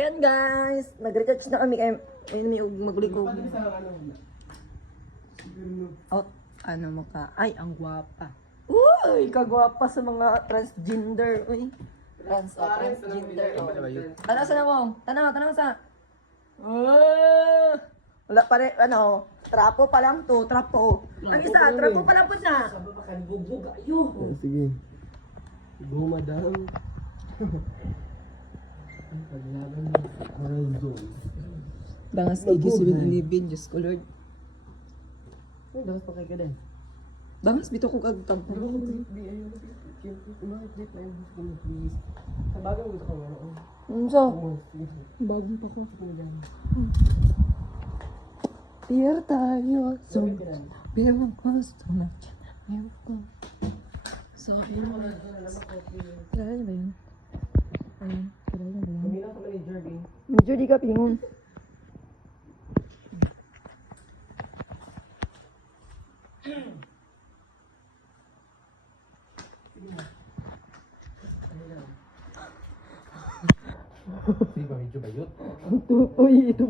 ayan guys, nag-recharge na kami kay may maglikog. Oh, ano mo ka? Ay, ang gwapa. Uy, kagwapa sa mga transgender. Uy, transgender. Oh. Tanaw sa mo? Tanaw sa. Wala pa rin, ano, trapo pa lang to, trapo. Ang isa, trapo pa lang po na. Sabi pa kanibubog, ayo. Sige. Go, madam. Paglaban mo. Horizon. Bangas igis with libin, Diyos ko Lord. Ay, dapat pa kayo ka din. Bangas, bito ko kagtampo. Sa bagay gusto ko ano. So, bagong pa ko. Dear tayo, so, bilang gusto na. Ayaw ko. Sabi mo. Kaya ba yun? Ayun, kaya ba yun? Kumilang sa manager, B. Medyo di ka pingon. Sige ba, medyo bayot? Uy, ito.